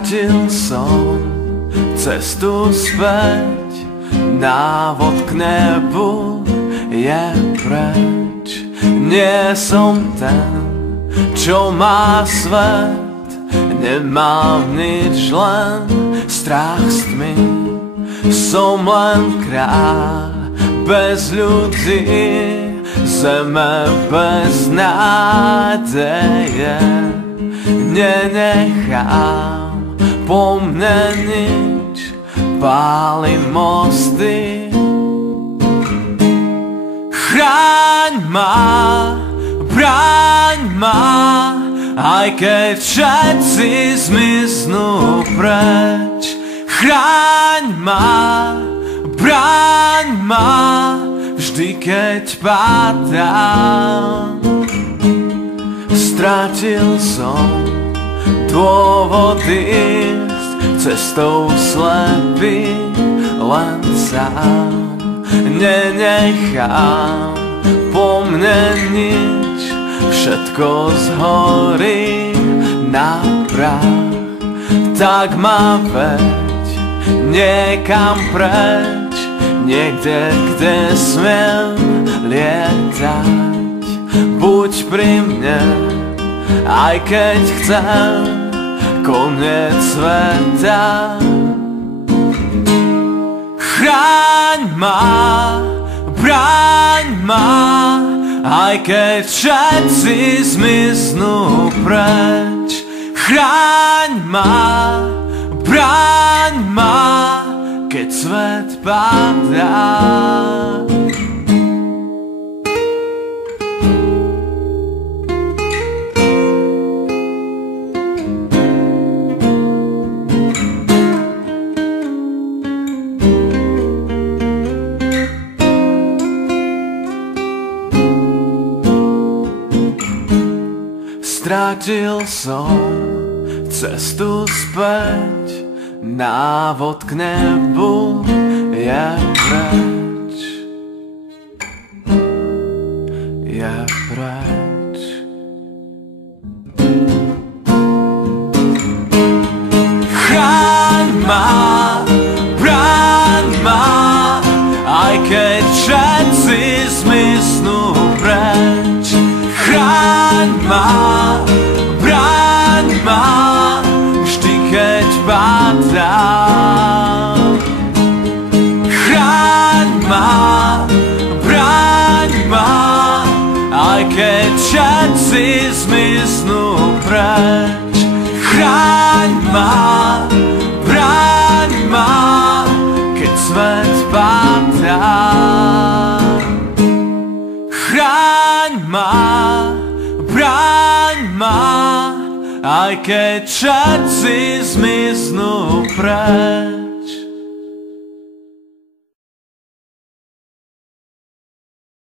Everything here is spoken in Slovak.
Strátil som cestu späť, návod k nebu je preč. Nie som ten, čo má svet, nemám nič, len strach z tmy. Som len kráľ bez ľudí, zeme bez nádeje. Nenechám po mne nič, pálim mosty. Chráň ma, bráň ma, aj keď všetci zmiznú preč. Chráň ma, bráň ma, vždy keď padám. Strátil som dôvod ísť cestou slepý, len sám. Nenechám po mne nič, všetko zhorí na prach. Tak ma veď niekam preč, niekde, kde smiem lietať. Buď pri mne, aj keď chcem koniec sveta. Chráň ma, bráň ma, aj keď všetci zmiznú preč. Chráň ma, bráň ma, keď svet padá. Strátil som cestu späť, návod k nebu je preč. Je preč. Chráň ma, bráň ma, aj keď všetci zmiznú preč. Chráň ma, bráň ma, vždy keď padám. Chráň ma, bráň ma, aj keď všetci zmiznú preč. Chráň ma, bráň ma, keď svet padá. Chráň ma, bráň ma, aj keď všetci zmiznú preč.